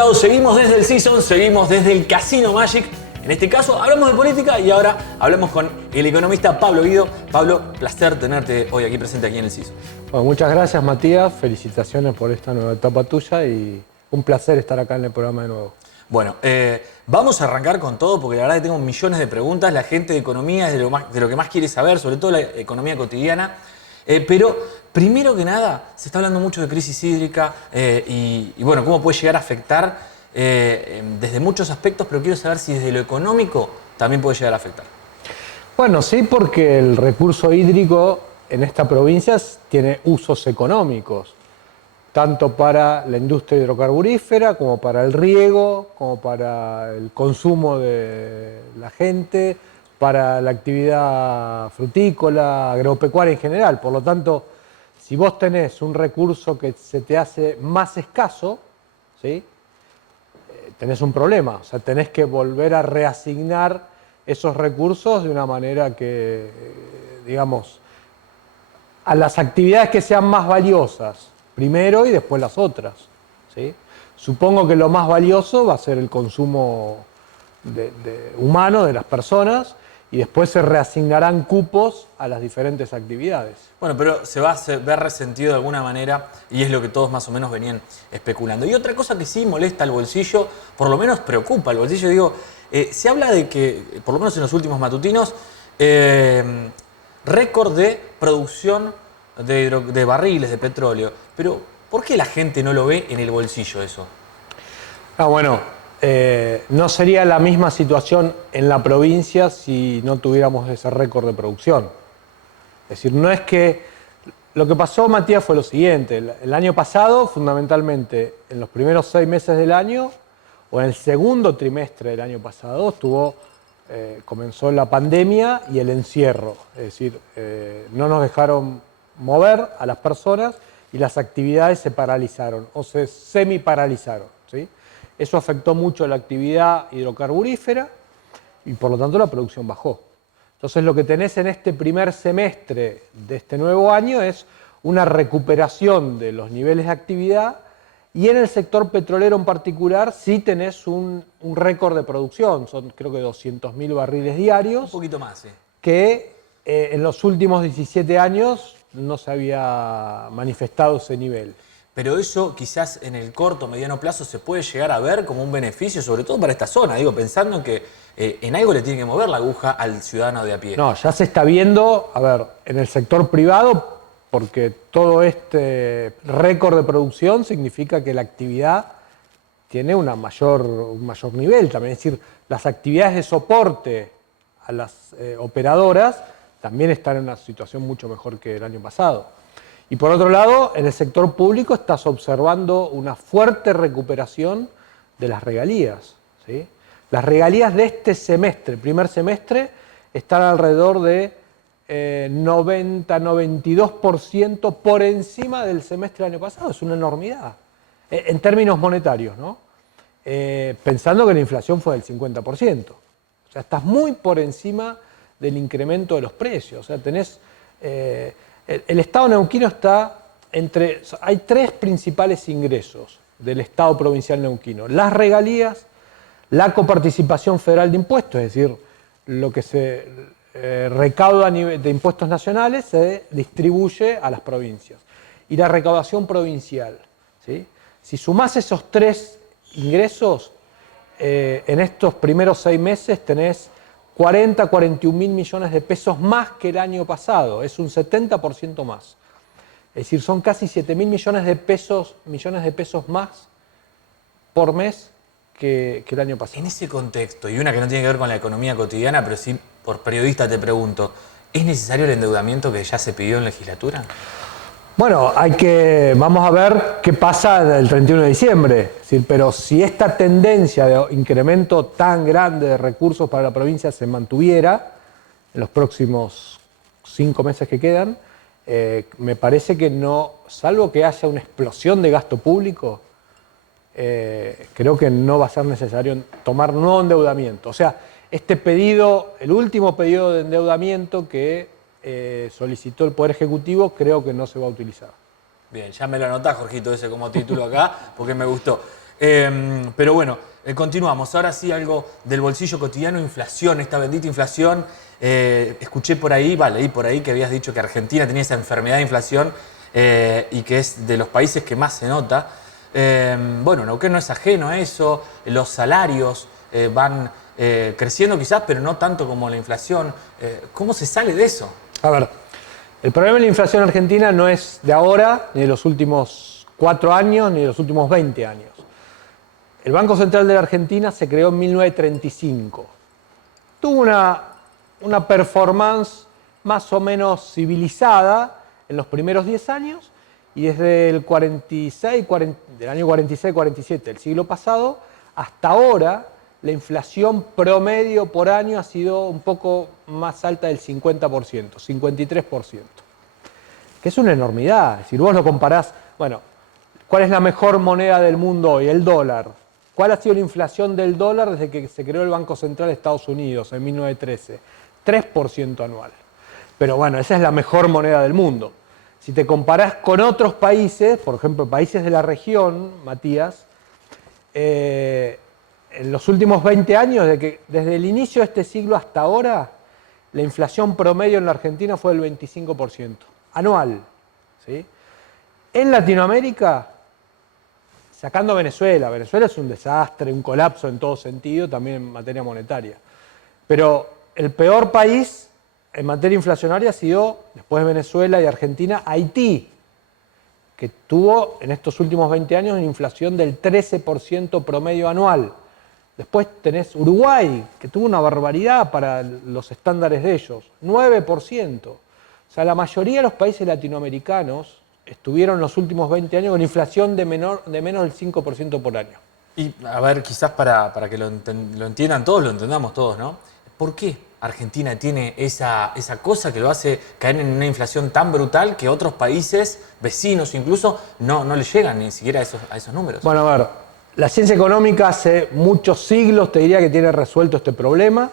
Conectados, seguimos desde el Season, seguimos desde el Casino Magic. En este caso hablamos de política y ahora hablamos con el economista Pablo Guido. Pablo, placer tenerte hoy aquí presente aquí en el Season. Bueno, muchas gracias, Matías. Felicitaciones por esta nueva etapa tuya y un placer estar acá en el programa de nuevo. Bueno, vamos a arrancar con todo porque la verdad que tengo millones de preguntas. La gente de economía es de lo que más quiere saber, sobre todo la economía cotidiana. Pero primero que nada, se está hablando mucho de crisis hídrica y bueno, cómo puede llegar a afectar desde muchos aspectos, pero quiero saber si desde lo económico también puede llegar a afectar. Bueno, sí, porque el recurso hídrico en esta provincia tiene usos económicos, tanto para la industria hidrocarburífera, como para el riego, como para el consumo de la gente, para la actividad frutícola, agropecuaria en general. Por lo tanto, si vos tenés un recurso que se te hace más escaso, ¿sí? Tenés un problema. O sea, tenés que volver a reasignar esos recursos de una manera que, digamos, a las actividades que sean más valiosas, primero y después las otras, ¿sí? Supongo que lo más valioso va a ser el consumo humano de las personas y después se reasignarán cupos a las diferentes actividades. Bueno, pero se va a ver resentido de alguna manera y es lo que todos más o menos venían especulando. Y otra cosa que sí molesta al bolsillo, por lo menos preocupa al bolsillo, digo, se habla de que, por lo menos en los últimos matutinos, récord de producción de barriles de petróleo. Pero, ¿por qué la gente no lo ve en el bolsillo eso? No sería la misma situación en la provincia si no tuviéramos ese récord de producción. Es decir, no es que... Lo que pasó, Matías, fue lo siguiente. El año pasado, fundamentalmente, en los primeros 6 meses del año, o en el segundo trimestre del año pasado, comenzó la pandemia y el encierro. Es decir, no nos dejaron mover a las personas y las actividades se paralizaron o se semi-paralizaron, ¿sí? Eso afectó mucho la actividad hidrocarburífera y por lo tanto la producción bajó. Entonces lo que tenés en este primer semestre de este nuevo año es una recuperación de los niveles de actividad y en el sector petrolero en particular sí tenés un récord de producción, son creo que 200.000 barriles diarios. Un poquito más, sí. Que en los últimos 17 años no se había manifestado ese nivel. Pero eso quizás en el corto o mediano plazo se puede llegar a ver como un beneficio, sobre todo para esta zona, digo, pensando en que en algo le tiene que mover la aguja al ciudadano de a pie. No, ya se está viendo, a ver, en el sector privado, porque todo este récord de producción significa que la actividad tiene un mayor nivel también. Es decir, las actividades de soporte a las operadoras también están en una situación mucho mejor que el año pasado. Y por otro lado, en el sector público estás observando una fuerte recuperación de las regalías, ¿sí? Las regalías de este semestre, primer semestre, están alrededor de 90-92% por encima del semestre del año pasado. Es una enormidad, en términos monetarios, ¿no? Pensando que la inflación fue del 50%. O sea, estás muy por encima del incremento de los precios. O sea, tenés... el Estado neuquino está entre... Hay 3 principales ingresos del Estado provincial neuquino. Las regalías, la coparticipación federal de impuestos, es decir, lo que se recauda a nivel de impuestos nacionales se distribuye a las provincias. Y la recaudación provincial, ¿sí? Si sumás esos 3 ingresos, en estos primeros 6 meses tenés 41 mil millones de pesos más que el año pasado, es un 70% más. Es decir, son casi 7 mil millones de pesos más por mes que el año pasado. En ese contexto, y una que no tiene que ver con la economía cotidiana, pero sí por periodista te pregunto, ¿es necesario el endeudamiento que ya se pidió en legislatura? Bueno, vamos a ver qué pasa el 31 de diciembre. Es decir, pero si esta tendencia de incremento tan grande de recursos para la provincia se mantuviera en los próximos 5 meses que quedan, me parece que no, salvo que haya una explosión de gasto público, creo que no va a ser necesario tomar nuevo endeudamiento. O sea, este pedido, el último pedido de endeudamiento que solicitó el Poder Ejecutivo, creo que no se va a utilizar. Bien, ya me lo anotás, Jorgito, ese como título acá, porque me gustó. Pero bueno, continuamos. Ahora sí, algo del bolsillo cotidiano, inflación, esta bendita inflación. Escuché por ahí, leí por ahí que habías dicho que Argentina tenía esa enfermedad de inflación y que es de los países que más se nota. Bueno, Neuquén no es ajeno a eso, los salarios van creciendo quizás, pero no tanto como la inflación. ¿Cómo se sale de eso? A ver, el problema de la inflación argentina no es de ahora, ni de los últimos 4 años, ni de los últimos 20 años. El Banco Central de la Argentina se creó en 1935. Tuvo una performance más o menos civilizada en los primeros 10 años y desde el 46, del año 46-47 del siglo pasado hasta ahora la inflación promedio por año ha sido un poco más alta del 50%, 53%, que es una enormidad. Es decir, vos lo comparás, bueno, ¿cuál es la mejor moneda del mundo hoy? El dólar. ¿Cuál ha sido la inflación del dólar desde que se creó el Banco Central de Estados Unidos en 1913? 3% anual. Pero bueno, esa es la mejor moneda del mundo. Si te comparás con otros países, por ejemplo, países de la región, Matías, en los últimos 20 años, desde el inicio de este siglo hasta ahora, la inflación promedio en la Argentina fue del 25%, anual. ¿Sí? En Latinoamérica, sacando Venezuela es un desastre, un colapso en todo sentido, también en materia monetaria. Pero el peor país en materia inflacionaria ha sido, después de Venezuela y Argentina, Haití, que tuvo en estos últimos 20 años una inflación del 13% promedio anual. Después tenés Uruguay, que tuvo una barbaridad para los estándares de ellos, 9%. O sea, la mayoría de los países latinoamericanos estuvieron los últimos 20 años con inflación de menos del 5% por año. Y a ver, quizás para que lo entiendan todos, lo entendamos todos, ¿no? ¿Por qué Argentina tiene esa cosa que lo hace caer en una inflación tan brutal que otros países, vecinos incluso, no le llegan ni siquiera a esos números? Bueno, a ver, la ciencia económica hace muchos siglos te diría que tiene resuelto este problema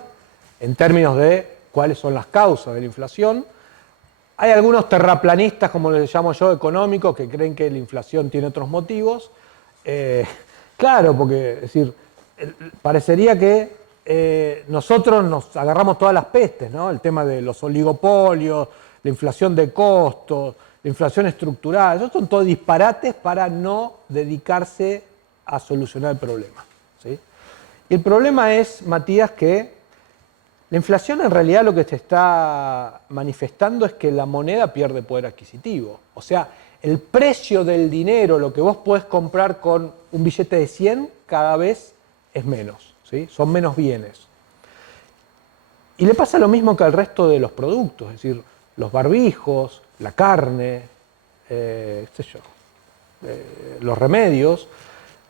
en términos de cuáles son las causas de la inflación. Hay algunos terraplanistas, como les llamo yo, económicos, que creen que la inflación tiene otros motivos. Claro, porque es decir, parecería que nosotros nos agarramos todas las pestes, ¿no? El tema de los oligopolios, la inflación de costos, la inflación estructural, esos son todos disparates para no dedicarse a solucionar el problema. ¿Sí? Y el problema es, Matías, que la inflación en realidad lo que se está manifestando es que la moneda pierde poder adquisitivo. O sea, el precio del dinero, lo que vos podés comprar con un billete de 100, cada vez es menos. ¿Sí? Son menos bienes. Y le pasa lo mismo que al resto de los productos, es decir, los barbijos, la carne, los remedios,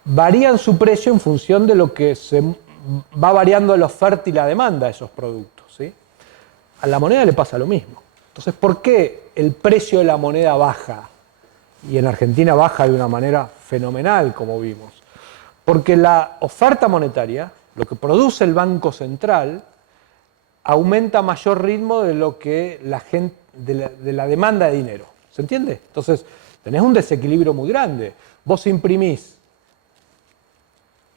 varían su precio en función de lo que se va variando la oferta y la demanda de esos productos. ¿Sí? A la moneda le pasa lo mismo. Entonces, ¿por qué el precio de la moneda baja? Y en Argentina baja de una manera fenomenal, como vimos. Porque la oferta monetaria, lo que produce el Banco Central, aumenta a mayor ritmo de lo que la gente, de la demanda de dinero. ¿Se entiende? Entonces, tenés un desequilibrio muy grande. Vos imprimís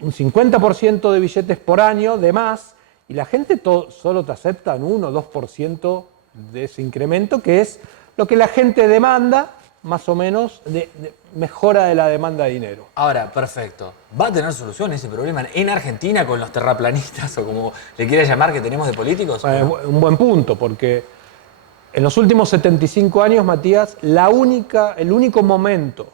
un 50% de billetes por año de más y la gente solo te acepta un 1 o 2% de ese incremento, que es lo que la gente demanda, más o menos, de mejora de la demanda de dinero. Ahora, perfecto. ¿Va a tener solución ese problema en Argentina con los terraplanistas o como le quieras llamar que tenemos de políticos? Bueno, es un buen punto, porque en los últimos 75 años, Matías, el único momento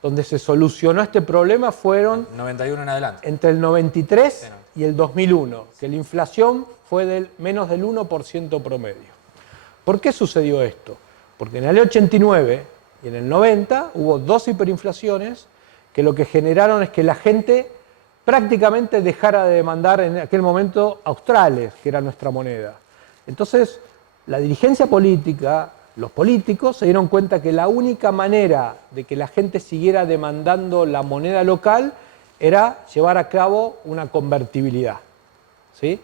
donde se solucionó este problema fueron 91 en adelante. Entre el 93 y el 2001, que la inflación fue del menos del 1% promedio. ¿Por qué sucedió esto? Porque en el 89 y en el 90 hubo dos hiperinflaciones que lo que generaron es que la gente prácticamente dejara de demandar en aquel momento australes, que era nuestra moneda. Entonces, la dirigencia política, los políticos se dieron cuenta que la única manera de que la gente siguiera demandando la moneda local era llevar a cabo una convertibilidad. ¿Sí?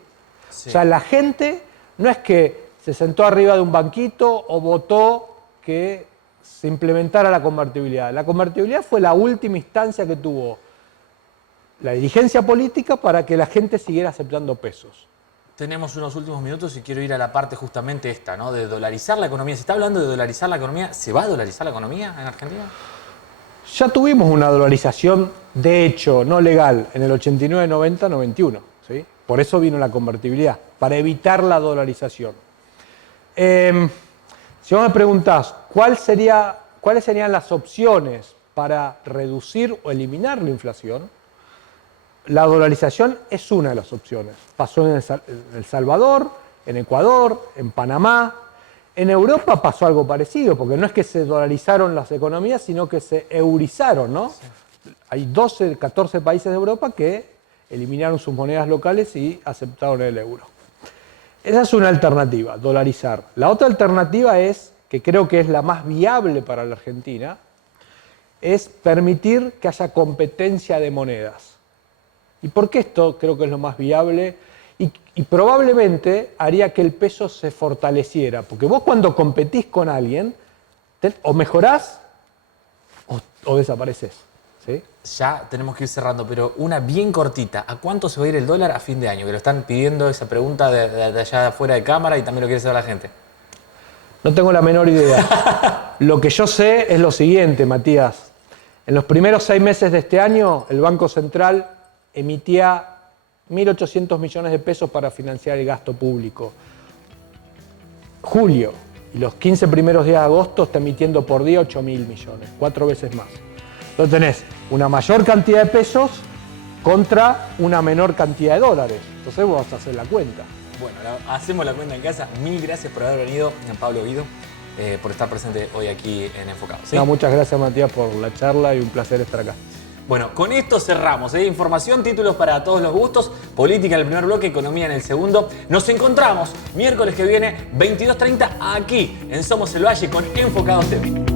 Sí. O sea, la gente no es que se sentó arriba de un banquito o votó que se implementara la convertibilidad. La convertibilidad fue la última instancia que tuvo la dirigencia política para que la gente siguiera aceptando pesos. Tenemos unos últimos minutos y quiero ir a la parte justamente esta, ¿no? De dolarizar la economía. Se está hablando de dolarizar la economía. ¿Se va a dolarizar la economía en Argentina? Ya tuvimos una dolarización, de hecho, no legal, en el 89, 90, 91. ¿Sí? Por eso vino la convertibilidad, para evitar la dolarización. Si vos me preguntás cuáles serían las opciones para reducir o eliminar la inflación, la dolarización es una de las opciones. Pasó en El Salvador, en Ecuador, en Panamá. En Europa pasó algo parecido, porque no es que se dolarizaron las economías, sino que se eurizaron, ¿no? Sí. Hay 12, 14 países de Europa que eliminaron sus monedas locales y aceptaron el euro. Esa es una alternativa, dolarizar. La otra alternativa es, que creo que es la más viable para la Argentina, es permitir que haya competencia de monedas. ¿Y por qué esto creo que es lo más viable? Y probablemente haría que el peso se fortaleciera, porque vos cuando competís con alguien, o mejorás o desapareces. ¿Sí? Ya tenemos que ir cerrando, pero una bien cortita. ¿A cuánto se va a ir el dólar a fin de año? Que lo están pidiendo esa pregunta de allá afuera de cámara y también lo quiere saber la gente. No tengo la menor idea. Lo que yo sé es lo siguiente, Matías. En los primeros 6 meses de este año, el Banco Central emitía 1.800 millones de pesos para financiar el gasto público. Julio y los 15 primeros días de agosto está emitiendo por día 8.000 millones, 4 veces más. Entonces tenés una mayor cantidad de pesos contra una menor cantidad de dólares. Entonces vos vas a hacer la cuenta. Bueno, hacemos la cuenta en casa. Mil gracias por haber venido, Pablo Guido, por estar presente hoy aquí en Enfocado. ¿Sí? No, muchas gracias, Matías, por la charla y un placer estar acá. Bueno, con esto cerramos. Información, títulos para todos los gustos, política en el primer bloque, economía en el segundo. Nos encontramos miércoles que viene, 22:30, aquí en Somos el Valle con Enfocados TV.